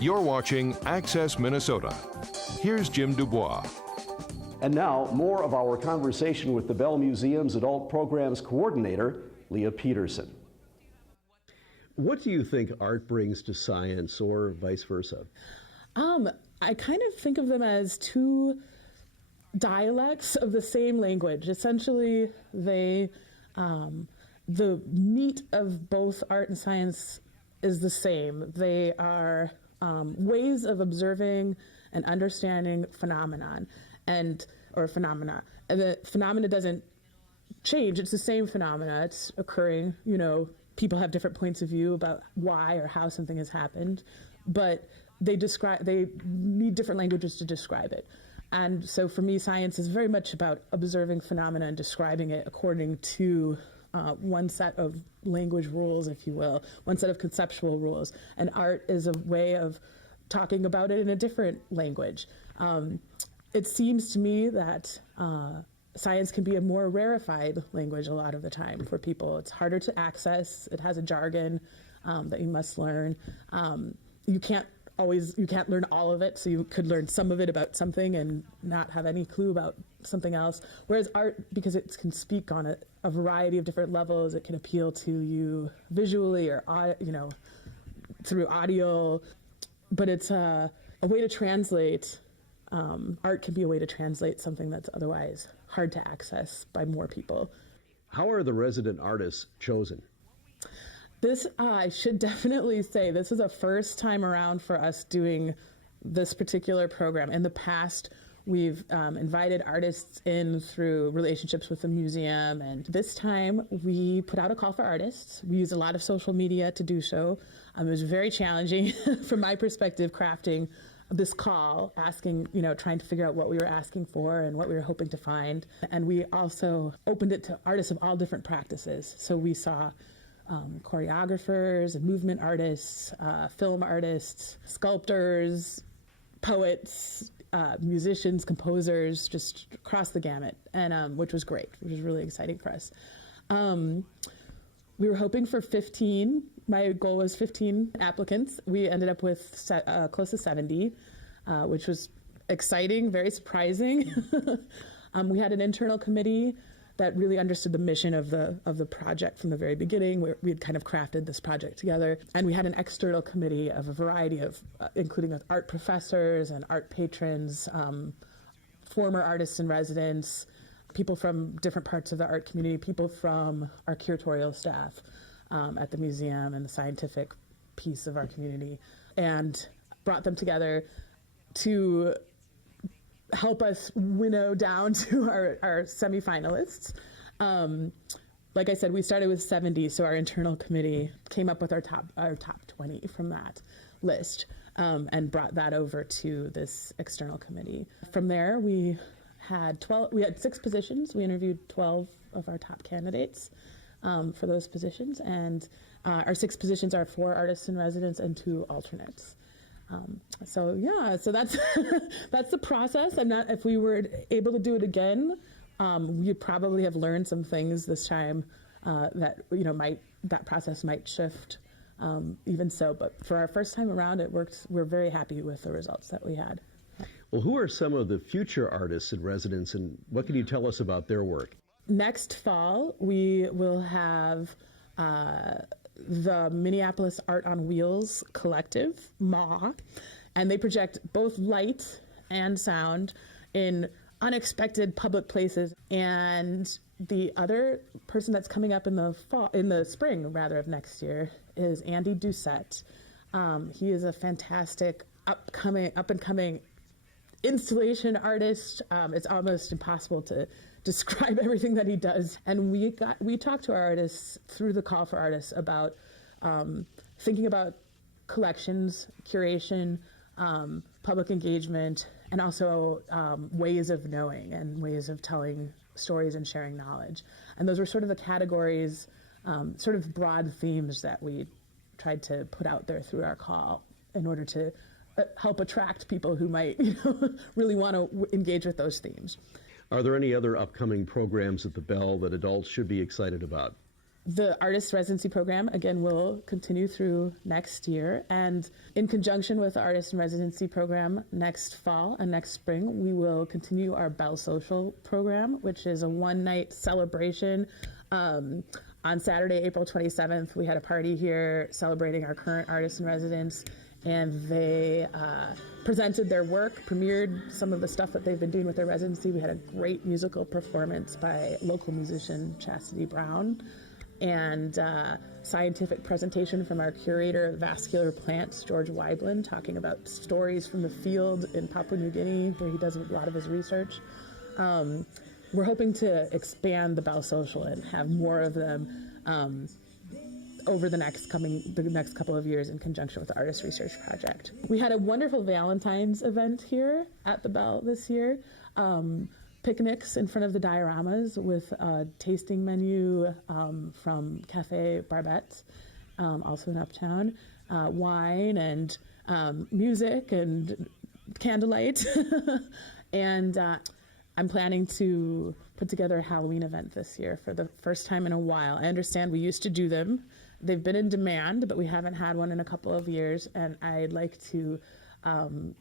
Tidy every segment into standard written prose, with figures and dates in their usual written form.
You're watching Access Minnesota. Here's Jim Dubois. And now, more of our conversation with the Bell Museum's Adult Programs Coordinator, Leah Peterson. What do you think art brings to science, or vice versa? I kind of think of them as two dialects of the same language. Essentially, the meat of both art and science is the same. They are ways of observing and understanding phenomenon, or phenomena. And the phenomena doesn't change. It's the same phenomena. It's occurring. People have different points of view about why or how something has happened, but they need different languages to describe it. And so for me, science is very much about observing phenomena and describing it according to one set of language rules, if you will, one set of conceptual rules. And art is a way of talking about it in a different language. It seems to me that science can be a more rarefied language a lot of the time for people. It's harder to access. It has a jargon that you must learn. You can't learn all of it, so you could learn some of it about something and not have any clue about something else. Whereas art, because it can speak on a variety of different levels, it can appeal to you visually or through audio. But it's a way to translate. Art can be a way to translate something that's otherwise hard to access by more people. How are the resident artists chosen? This, I should definitely say, this is a first time around for us doing this particular program. In the past, we've invited artists in through relationships with the museum, and this time we put out a call for artists. We used a lot of social media to do so. It was very challenging from my perspective, crafting this call, asking, trying to figure out what we were asking for and what we were hoping to find. And we also opened it to artists of all different practices. So we saw choreographers and movement artists, film artists, sculptors, poets, musicians, composers, just across the gamut, and which was great, which was really exciting for us. We were hoping for 15. My goal was 15 applicants. We ended up with close to 70, which was exciting, very surprising. We had an internal committee that really understood the mission of the project from the very beginning. We had kind of crafted this project together. And we had an external committee of a variety of, including art professors and art patrons, former artists in residence, people from different parts of the art community, people from our curatorial staff at the museum and the scientific piece of our community, and brought them together to help us winnow down to our semifinalists. Like I said, we started with 70, so our internal committee came up with our top 20 from that list, and brought that over to this external committee. From there, we had 6 positions. We interviewed 12 of our top candidates for those positions, and our 6 positions are 4 artists in residence and 2 alternates. So that's that's the process. If we were able to do it again, we'd probably have learned some things this time that process might shift. Even so, but for our first time around, it worked. We're very happy with the results that we had. Well, who are some of the future artists in residence, and what can you tell us about their work? Next fall, we will have the Minneapolis Art on Wheels Collective, MAW, and they project both light and sound in unexpected public places. And the other person that's coming up in the spring of next year is Andy Dooset. He is a fantastic up and coming installation artist. It's almost impossible to describe everything that he does. And we talked to our artists through the call for artists about thinking about collections, curation, public engagement, and also ways of knowing and ways of telling stories and sharing knowledge. And those were sort of the categories, sort of broad themes that we tried to put out there through our call in order to help attract people who might really want to engage with those themes. Are there any other upcoming programs at the Bell that adults should be excited about? The artist residency program, again, will continue through next year. And in conjunction with the artist in residency program next fall and next spring, we will continue our Bell Social program, which is a one-night celebration. On Saturday, April 27th, we had a party here celebrating our current artists in residence, and they presented their work, premiered some of the stuff that they've been doing with their residency. We had a great musical performance by local musician Chastity Brown, and scientific presentation from our curator of vascular plants, George Weibland, talking about stories from the field in Papua New Guinea, where he does a lot of his research. We're hoping to expand the Bell Social and have more of them over the next couple of years in conjunction with the Artist Research Project. We had a wonderful Valentine's event here at the Bell this year. Picnics in front of the dioramas with a tasting menu from Cafe Barbette, also in Uptown, wine and music and candlelight. And I'm planning to put together a Halloween event this year for the first time in a while. I understand we used to do them. They've been in demand, but we haven't had one in a couple of years, and I'd like to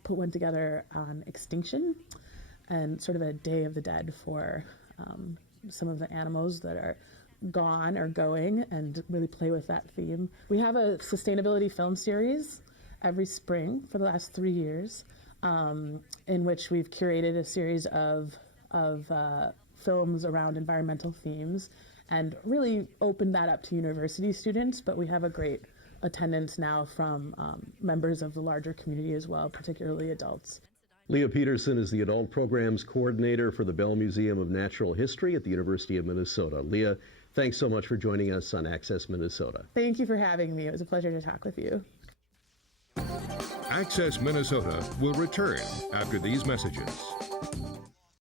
put one together on extinction and sort of a Day of the Dead for some of the animals that are gone or going, and really play with that theme. We have a sustainability film series every spring for the last 3 years, in which we've curated a series of films around environmental themes and really opened that up to university students, but we have a great attendance now from members of the larger community as well, particularly adults. Leah Peterson is the Adult Programs Coordinator for the Bell Museum of Natural History at the University of Minnesota. Leah, thanks so much for joining us on Access Minnesota. Thank you for having me. It was a pleasure to talk with you. Access Minnesota will return after these messages.